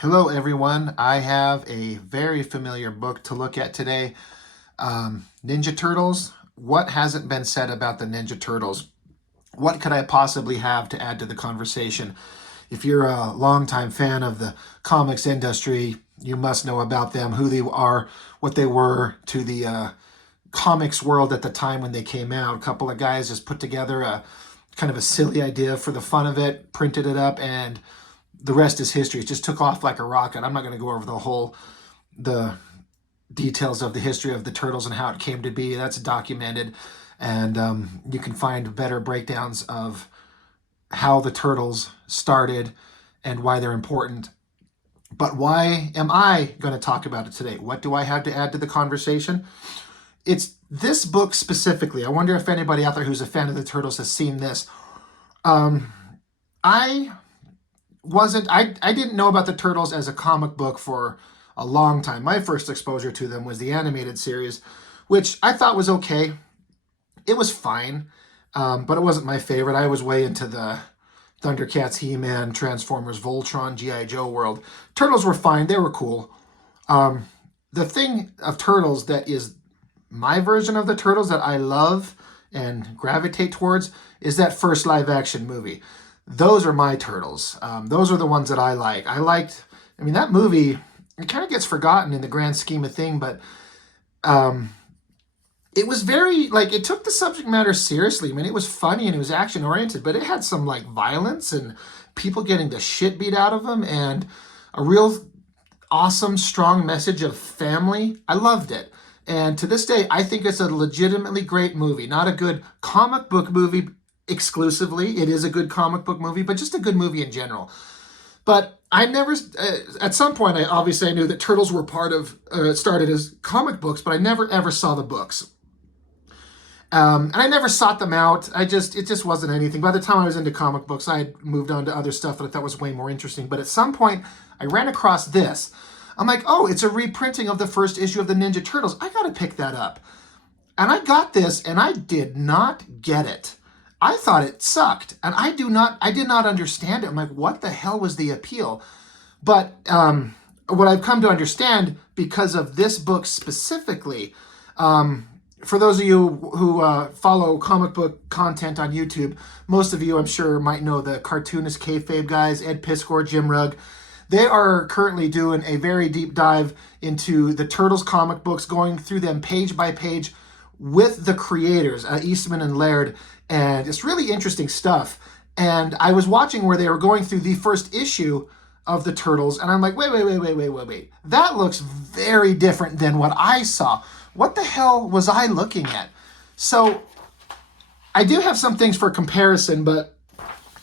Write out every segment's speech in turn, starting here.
Hello, everyone. I have a very familiar book to look at today. Ninja Turtles. What hasn't been said about the Ninja Turtles? What could I possibly have to add to the conversation? If you're a longtime fan of the comics industry, you must know about them, who they are, what they were to the comics world at the time when they came out. A couple of guys just put together a kind of a silly idea for the fun of it, printed it up, and the rest is history. It just took off like a rocket. I'm not going to go over the details of the history of the Turtles and how it came to be. That's documented, and you can find better breakdowns of how the Turtles started and why they're important. But why am I going to talk about it today? What do I have to add to the conversation? It's this book specifically. I wonder if anybody out there who's a fan of the Turtles has seen this. I I didn't know about the Turtles as a comic book for a long time. My first exposure to them was the animated series, which I thought was okay. It was fine, but it wasn't my favorite. I was way into the Thundercats, He-Man, Transformers, Voltron, G.I. Joe world. Turtles were fine. They were cool. The thing of Turtles that is my version of the Turtles that I love and gravitate towards is that first live action movie. Those are my Turtles. Those are the ones that I like. I mean, that movie, it kind of gets forgotten in the grand scheme of thing, but it was very, like, it took the subject matter seriously. I mean, it was funny and it was action oriented, but it had some, like, violence and people getting the shit beat out of them and a real awesome, strong message of family. I loved it. And to this day, I think it's a legitimately great movie. Not a good comic book movie exclusively. It is a good comic book movie, but just a good movie in general. But I never, at some point, I knew that Turtles were started as comic books, but I never ever saw the books. And I never sought them out. It just wasn't anything. By the time I was into comic books, I had moved on to other stuff that I thought was way more interesting. But at some point, I ran across this. I'm like, oh, it's a reprinting of the first issue of the Ninja Turtles. I got to pick that up. And I got this, and I did not get it. I thought it sucked, and I did not understand it. I'm like, what the hell was the appeal? But what I've come to understand because of this book specifically, for those of you who follow comic book content on YouTube, most of you, I'm sure, might know the cartoonist kayfabe guys, Ed Piskor, Jim Rugg. They are currently doing a very deep dive into the Turtles comic books, going through them page by page with the creators, Eastman and Laird, and it's really interesting stuff. And I was watching where they were going through the first issue of the Turtles, and I'm like, wait. That looks very different than what I saw. What the hell was I looking at? So I do have some things for comparison, but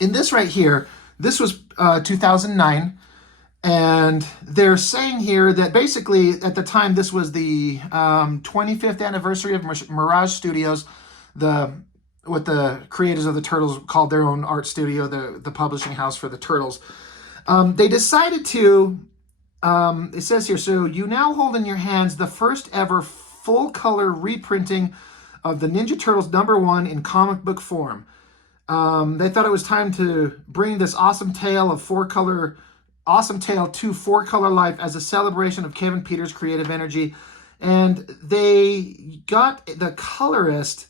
in this right here, this was 2009. And they're saying here that basically at the time this was the 25th anniversary of Mirage Studios, what the creators of the Turtles called their own art studio, the publishing house for the Turtles. They decided to, it says here, so you now hold in your hands the first ever full color reprinting of the Ninja Turtles #1 in comic book form. They thought it was time to bring this awesome tale to 4-color life as a celebration of Kevin Peters' creative energy. And they got the colorist,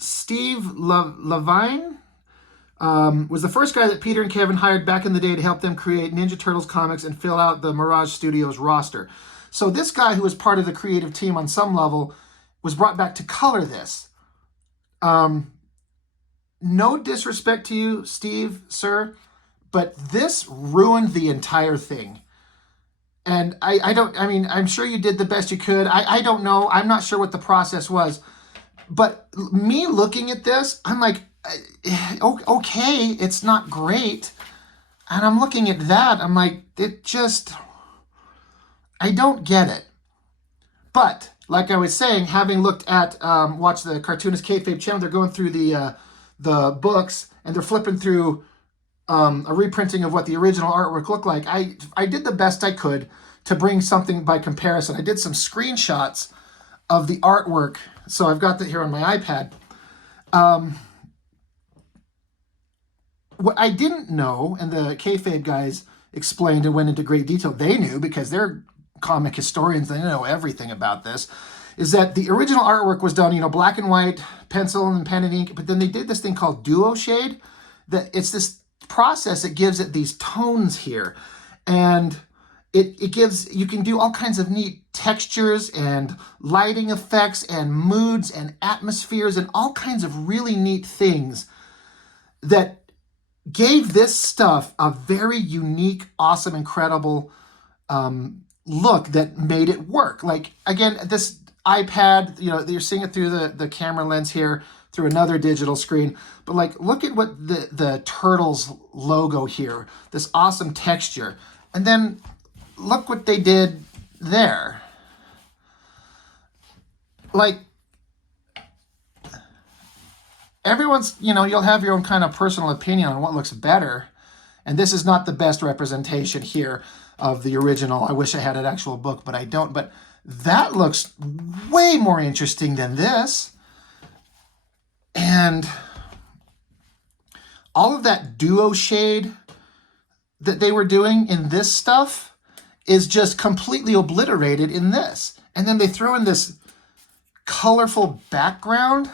Steve Levine, was the first guy that Peter and Kevin hired back in the day to help them create Ninja Turtles comics and fill out the Mirage Studios roster. So this guy, who was part of the creative team on some level, was brought back to color this. No disrespect to you, Steve, sir, but this ruined the entire thing. And I'm sure you did the best you could. I don't know. I'm not sure what the process was. But me looking at this, I'm like, okay, it's not great. And I'm looking at that, I'm like, I don't get it. But, like I was saying, having looked at, watched the Cartoonist Kayfabe channel, they're going through the books, and they're flipping through a reprinting of what the original artwork looked like. I did the best I could to bring something by comparison. I did some screenshots of the artwork, so I've got that here on my iPad. what I didn't know, and the kayfabe guys explained and went into great detail, they knew because they're comic historians, they know everything about this, is that the original artwork was done, black and white, pencil and pen and ink, but then they did this thing called duo shade, that it's this process that gives it these tones here. And it gives, you can do all kinds of neat textures and lighting effects and moods and atmospheres and all kinds of really neat things that gave this stuff a very unique, awesome, incredible look that made it work. Like, again, this iPad, you're seeing it through the camera lens here, through another digital screen. But like, look at what the Turtles logo here, this awesome texture. And then look what they did there. Like, everyone's, you'll have your own kind of personal opinion on what looks better. And this is not the best representation here of the original. I wish I had an actual book, but I don't. But that looks way more interesting than this. And all of that duo shade that they were doing in this stuff is just completely obliterated in this. And then they throw in this colorful background.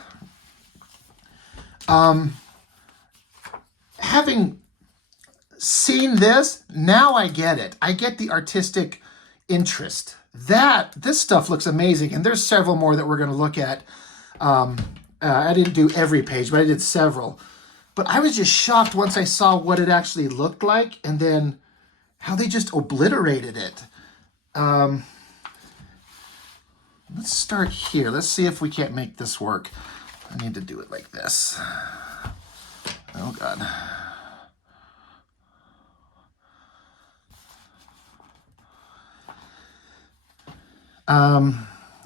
Having seen this, now I get it. I get the artistic interest. This stuff looks amazing, and there's several more that we're going to look at. I didn't do every page, but I did several. But I was just shocked once I saw what it actually looked like, and then how they just obliterated it. Let's start here. Let's see if we can't make this work. I need to do it like this. Oh, God.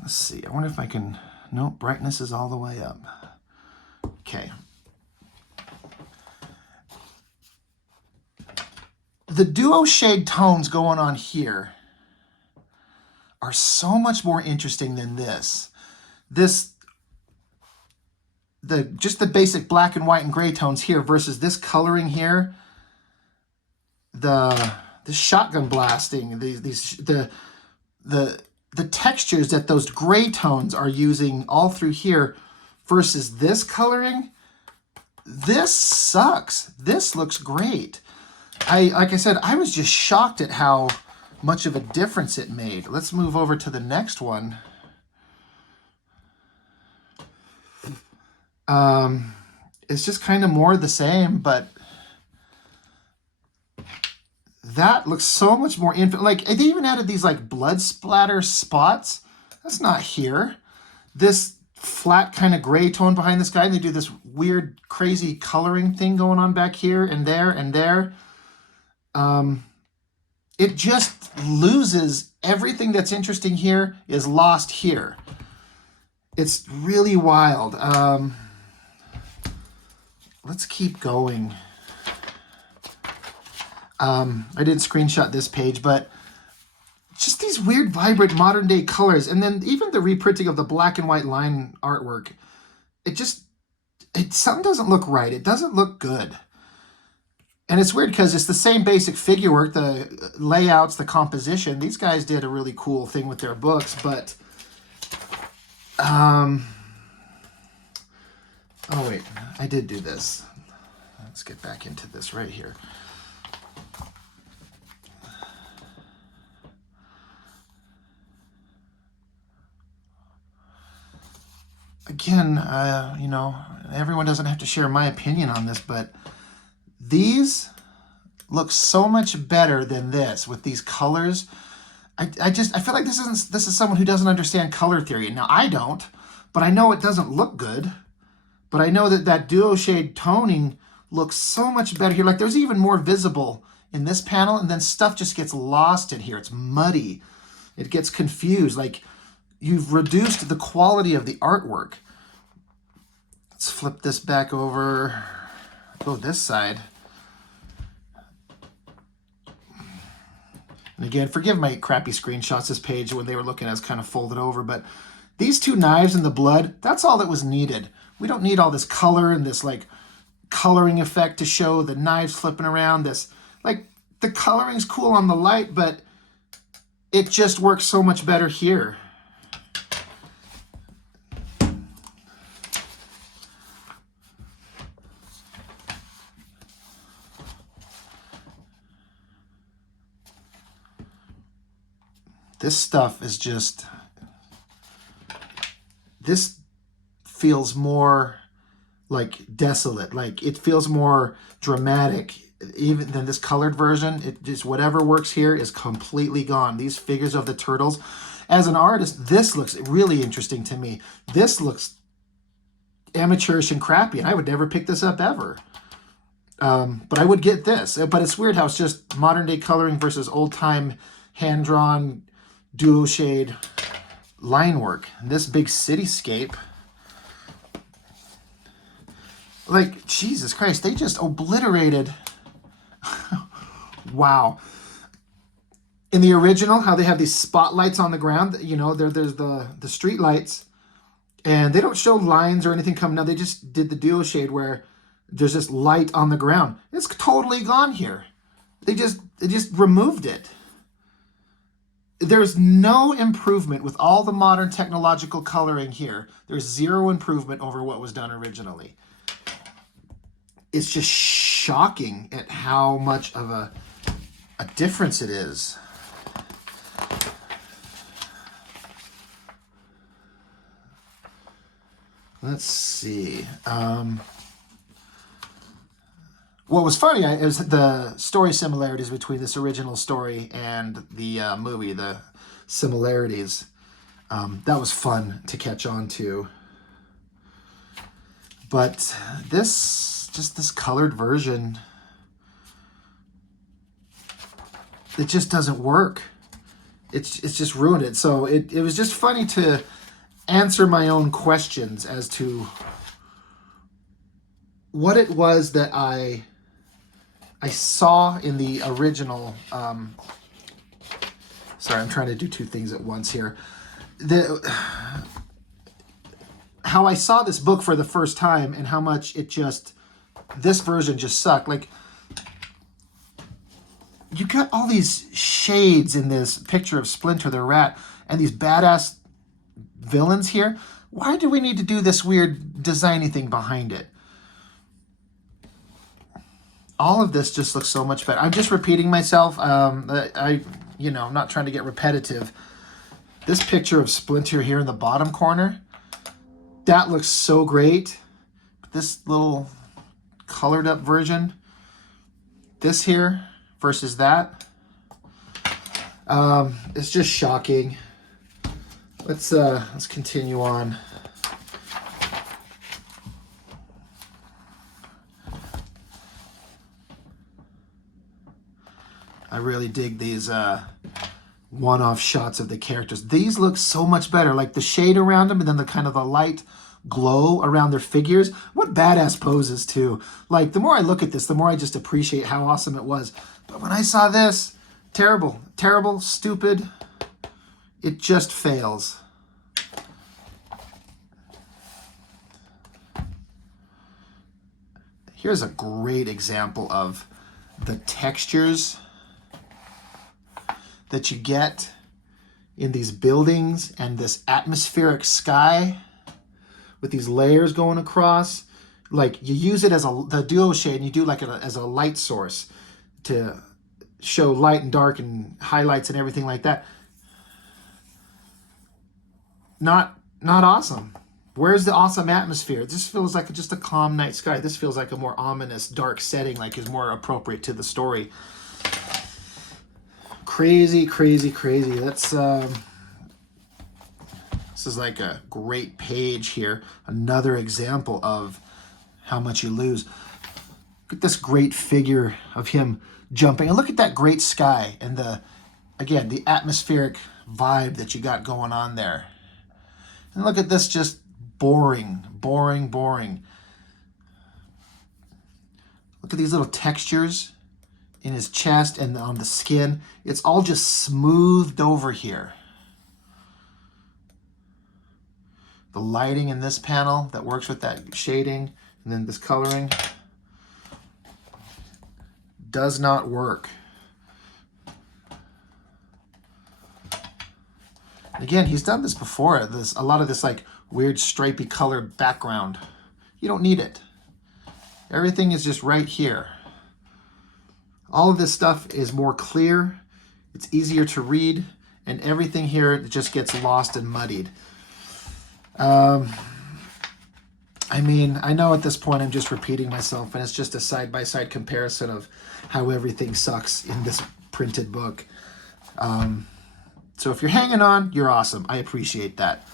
Let's see. I wonder if I can... No, brightness is all the way up. Okay. The duo shade tones going on here are so much more interesting than this. Just the basic black and white and gray tones here versus this coloring here. The shotgun blasting, the textures that those gray tones are using all through here versus this coloring. This sucks. This looks great. Like I said, I was just shocked at how much of a difference it made. Let's move over to the next one. It's just kind of more the same, but that looks so much more like they even added these like blood splatter spots. That's not here. This flat kind of gray tone behind this guy, and they do this weird crazy coloring thing going on back here and there and there. It just loses everything that's interesting here is lost here. It's really wild. Let's keep going. I didn't screenshot this page, but just these weird, vibrant, modern-day colors. And then even the reprinting of the black and white line artwork, something doesn't look right. It doesn't look good. And it's weird because it's the same basic figure work, the layouts, the composition. These guys did a really cool thing with their books, but... oh, wait. I did do this. Let's get back into this right here. Again, everyone doesn't have to share my opinion on this, but these look so much better than this with these colors. I feel like this is someone who doesn't understand color theory. Now, I don't, but I know it doesn't look good. But I know that duo shade toning looks so much better here. Like, there's even more visible in this panel, and then stuff just gets lost in here. It's muddy. It gets confused. Like, you've reduced the quality of the artwork. Let's flip this back over. Go this side. And again, forgive my crappy screenshots this page when they were looking as kind of folded over, but these two knives and the blood, that's all that was needed. We don't need all this color and this like coloring effect to show the knives flipping around. This, like, the coloring's cool on the light, but it just works so much better here. This stuff is just, this feels more like desolate. Like, it feels more dramatic even than this colored version. It just, whatever works here is completely gone. These figures of the turtles, as an artist, this looks really interesting to me. This looks amateurish and crappy, and I would never pick this up ever. But I would get this. But it's weird how it's just modern day coloring versus old time hand-drawn duo shade line work. And this big cityscape, like, Jesus Christ, they just obliterated. Wow. In the original, how they have these spotlights on the ground, you know, there's the street lights, and they don't show lines or anything coming down. They just did the duo shade where there's this light on the ground. It's totally gone here. They just removed it. There's no improvement with all the modern technological coloring here. There's zero improvement over what was done originally. It's just shocking at how much of a difference it is. Let's see. What was funny is the story similarities between this original story and the movie, the similarities. That was fun to catch on to. But this colored version, it just doesn't work. It's just ruined it. So it was just funny to answer my own questions as to what it was that I saw in the original. Sorry, I'm trying to do two things at once here. How I saw this book for the first time and how much this version just sucked. Like, you got all these shades in this picture of Splinter the Rat and these badass villains here. Why do we need to do this weird designy thing behind it? All of this just looks so much better. I'm just repeating myself. I'm not trying to get repetitive. This picture of Splinter here in the bottom corner, that looks so great. This little colored up version, this here versus that, it's just shocking. Let's continue on. I really dig these one-off shots of the characters. These look so much better, like the shade around them and then the kind of the light glow around their figures. What badass poses too. Like, the more I look at this, the more I just appreciate how awesome it was. But when I saw this, terrible, stupid, it just fails. Here's a great example of the textures that you get in these buildings and this atmospheric sky with these layers going across. Like, you use it as the duo shade, and you do like as a light source to show light and dark and highlights and everything like that. Not awesome. Where's the awesome atmosphere? This feels like just a calm night sky. This feels like a more ominous, dark setting, like is more appropriate to the story. Crazy. This is like a great page here. Another example of how much you lose. Look at this great figure of him jumping. And look at that great sky and the atmospheric vibe that you got going on there. And look at this, just boring. Look at these little textures in his chest and on the skin. It's all just smoothed over here. The lighting in this panel that works with that shading, and then this coloring. does not work. Again, he's done this before. There's a lot of this like weird stripy colored background. You don't need it. Everything is just right here. All of this stuff is more clear. It's easier to read, and everything here just gets lost and muddied. I mean, I know at this point I'm just repeating myself, and it's just a side-by-side comparison of how everything sucks in this printed book. So if you're hanging on, you're awesome. I appreciate that.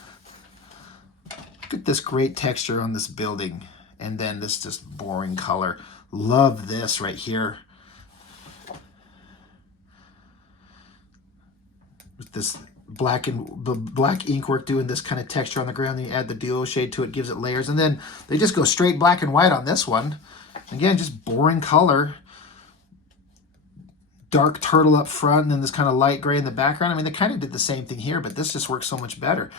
Look at this great texture on this building, and then this just boring color. Love this right here. With this black ink work doing this kind of texture on the ground, then you add the duo shade to it, gives it layers, and then they just go straight black and white on this one. Again, just boring color. Dark turtle up front, and then this kind of light gray in the background. I mean, they kind of did the same thing here, but this just works so much better.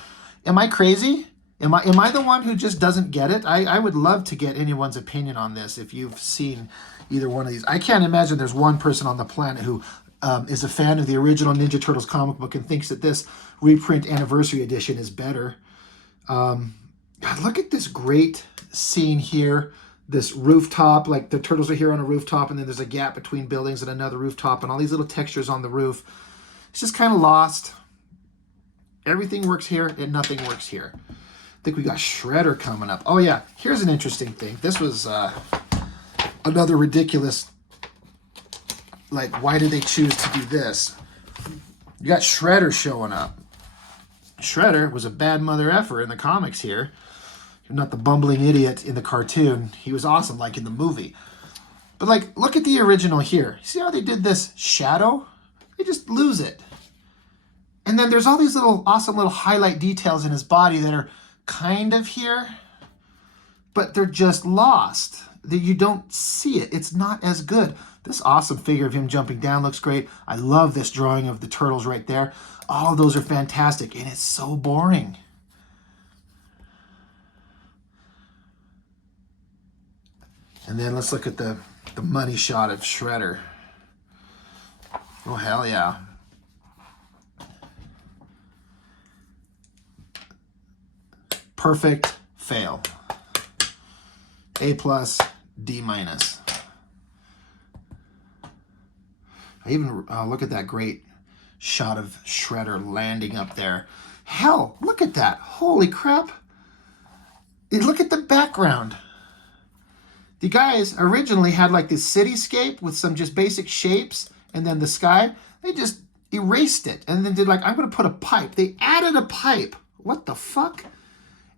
Am I crazy? Am I the one who just doesn't get it? I would love to get anyone's opinion on this if you've seen either one of these. I can't imagine there's one person on the planet who is a fan of the original Ninja Turtles comic book and thinks that this reprint anniversary edition is better. God, look at this great scene here. This rooftop, like the turtles are here on a rooftop, and then there's a gap between buildings and another rooftop, and all these little textures on the roof. It's just kind of lost. Everything works here, and nothing works here. I think we got Shredder coming up. Oh yeah, here's an interesting thing. This was another ridiculous, like, why did they choose to do this? You got Shredder showing up. Shredder was a bad mother effer in the comics here. Not the bumbling idiot in the cartoon. He was awesome, like in the movie. But like, look at the original here. See how they did this shadow? They just lose it. And then there's all these little awesome little highlight details in his body that are kind of here, but they're just lost. You don't see it. It's not as good. This awesome figure of him jumping down looks great. I love this drawing of the turtles right there. All of those are fantastic, and it's so boring. And then let's look at the money shot of Shredder. Oh, hell yeah. Perfect fail. A+, D-. I even look at that great shot of Shredder landing up there. Hell, look at that. Holy crap. Look at the background. The guys originally had like this cityscape with some just basic shapes and then the sky. They just erased it and then did like, I'm going to put a pipe. They added a pipe. What the fuck?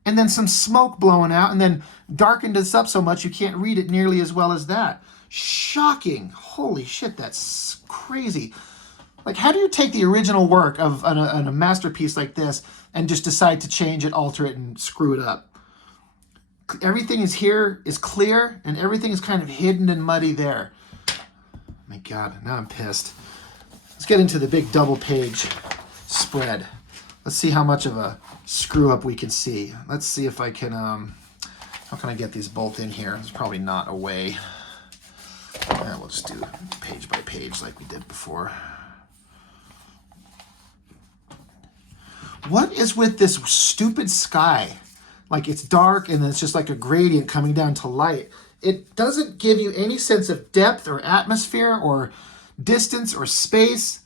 And then some smoke blowing out and then darkened this up so much you can't read it nearly as well as that. Shocking. Holy shit, that's crazy. Like, how do you take the original work of a masterpiece like this and just decide to change it, alter it, and screw it up? Everything is here, is clear, and everything is kind of hidden and muddy there. My God, now I'm pissed. Let's get into the big double page spread. Let's see how much of a screw up we can see. Let's see if I can, how can I get these both in here? There's probably not a way. Yeah, we'll just do page by page like we did before. What is with this stupid sky? Like, it's dark and then it's just like a gradient coming down to light. It doesn't give you any sense of depth or atmosphere or distance or space.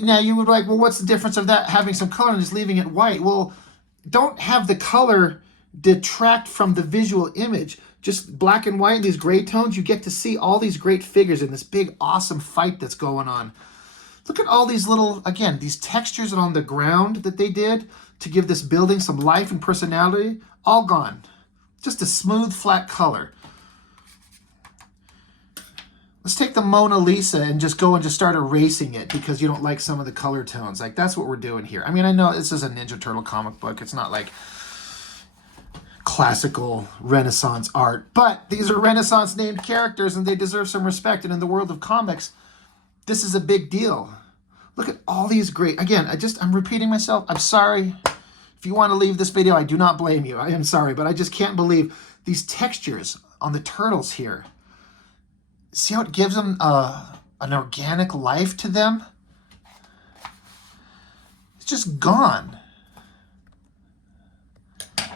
Now, you would be like, well, what's the difference of that having some color and just leaving it white? Well, don't have the color detract from the visual image. Just black and white, these gray tones, you get to see all these great figures in this big, awesome fight that's going on. Look at all these little, again, these textures on the ground that they did to give this building some life and personality, all gone. Just a smooth, flat color. Let's take the Mona Lisa and just go and just start erasing it because you don't like some of the color tones. Like, that's what we're doing here. I mean, I know this is a Ninja Turtle comic book. It's not like classical Renaissance art, but these are Renaissance named characters and they deserve some respect. And in the world of comics, this is a big deal. Look at all these great, again, I'm repeating myself. I'm sorry. If you want to leave this video, I do not blame you. I am sorry, but I just can't believe these textures on the turtles here. See how it gives them an organic life to them? It's just gone. This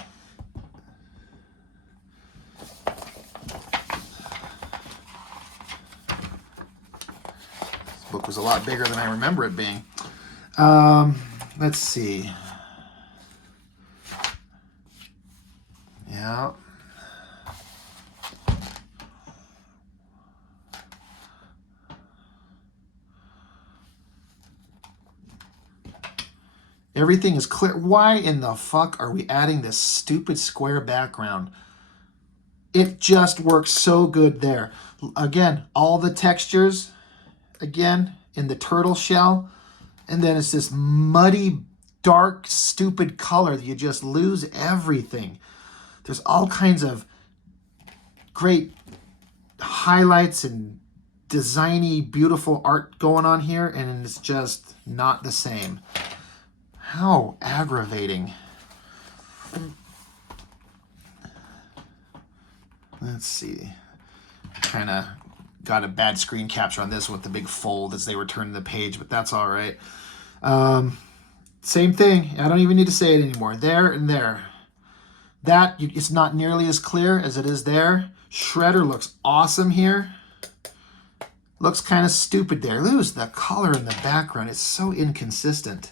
book was a lot bigger than I remember it being. Let's see. Yeah. Everything is clear. Why in the fuck are we adding this stupid square background? It just works so good there. Again, all the textures, again, in the turtle shell. And then it's this muddy, dark, stupid color that you just lose everything. There's all kinds of great highlights and designy, beautiful art going on here, and it's just not the same. How aggravating. Let's see. Kind of got a bad screen capture on this with the big fold as they were turning the page, but that's all right. Same thing. I don't even need to say it anymore. There and there. That, it's not nearly as clear as it is there. Shredder looks awesome here. Looks kind of stupid there. Lose the color in the background. It's so inconsistent.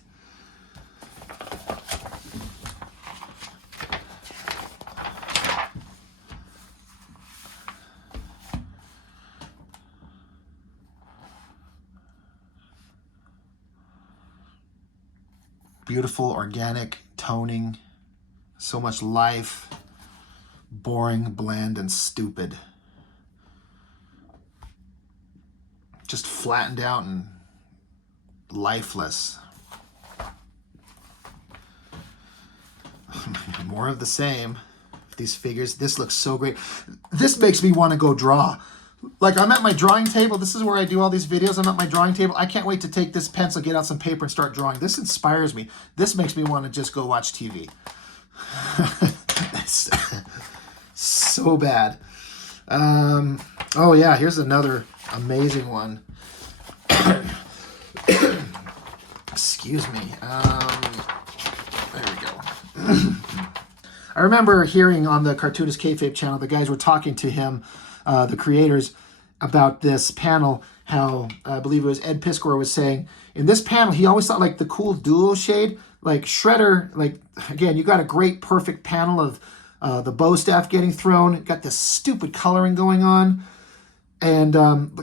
Beautiful organic toning. So much life. Boring, bland, and stupid. Just flattened out and lifeless. More of the same. These figures. This looks so great. This makes me want to go draw. Like, I'm at my drawing table. This is where I do all these videos. I'm at my drawing table. I can't wait to take this pencil, get out some paper, and start drawing. This inspires me. This makes me want to just go watch TV. It's so bad. Oh, yeah, here's another amazing one. Excuse me. There we go. I remember hearing on the Cartoonist Kayfabe channel, the guys were talking to him, the creators, about this panel, how I believe it was Ed Piskor was saying, in this panel, he always thought like the cool dual shade, like Shredder, like, again, you got a great perfect panel of the bow staff getting thrown, got this stupid coloring going on, and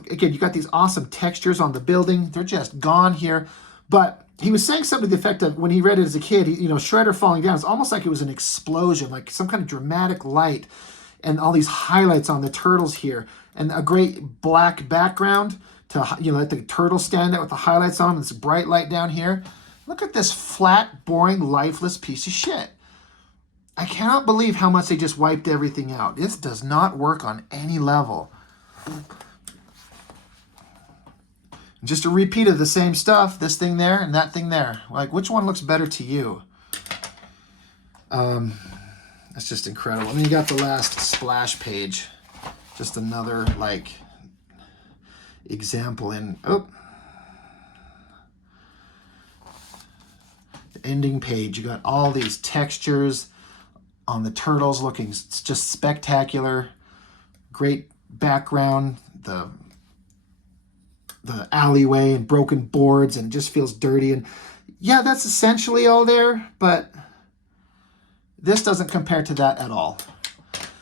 again, you got these awesome textures on the building. They're just gone here, but he was saying something to the effect of, when he read it as a kid, Shredder falling down, it's almost like it was an explosion, like some kind of dramatic light, and all these highlights on the turtles here, and a great black background to, let the turtle stand out with the highlights on, and this bright light down here. Look at this flat, boring, lifeless piece of shit. I cannot believe how much they just wiped everything out. This does not work on any level. Just a repeat of the same stuff, this thing there and that thing there. Like, which one looks better to you? That's just incredible. And then you got the last splash page. Just another, like, example in, the ending page. You got all these textures on the turtles looking just spectacular. Great background. The alleyway and broken boards, and it just feels dirty. And yeah, that's essentially all there, but this doesn't compare to that at all.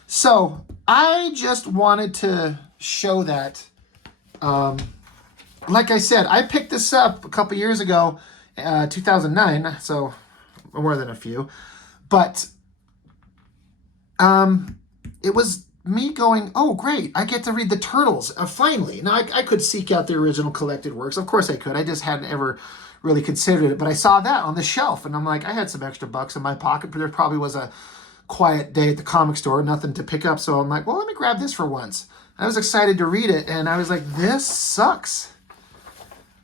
So I just wanted to show that. Like I said, I picked this up a couple years ago, 2009, so more than a few, but it was me going, oh, great, I get to read the Turtles, finally. Now, I could seek out the original collected works. Of course I could. I just hadn't ever really considered it. But I saw that on the shelf, and I'm like, I had some extra bucks in my pocket, but there probably was a quiet day at the comic store, nothing to pick up. So I'm like, well, let me grab this for once. I was excited to read it, and I was like, this sucks.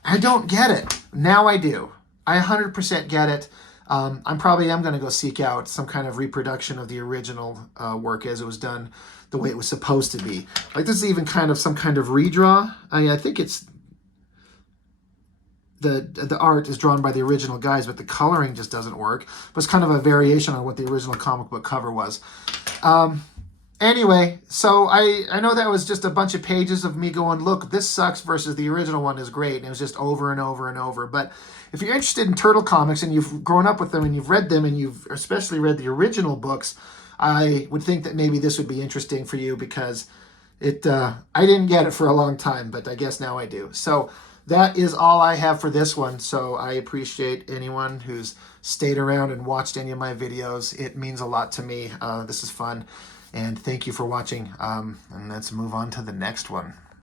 I don't get it. Now I do. I 100% get it. I'm probably am going to go seek out some kind of reproduction of the original work as it was done the way it was supposed to be. Like this is even kind of some kind of redraw. I think it's the art is drawn by the original guys, but the coloring just doesn't work. But it's kind of a variation on what the original comic book cover was. Anyway, so I know that was just a bunch of pages of me going, look, this sucks versus the original one is great. And it was just over and over and over. But if you're interested in Turtle comics and you've grown up with them and you've read them and you've especially read the original books, I would think that maybe this would be interesting for you because I didn't get it for a long time, but I guess now I do. So that is all I have for this one. So I appreciate anyone who's stayed around and watched any of my videos. It means a lot to me. This is fun. And thank you for watching. And let's move on to the next one.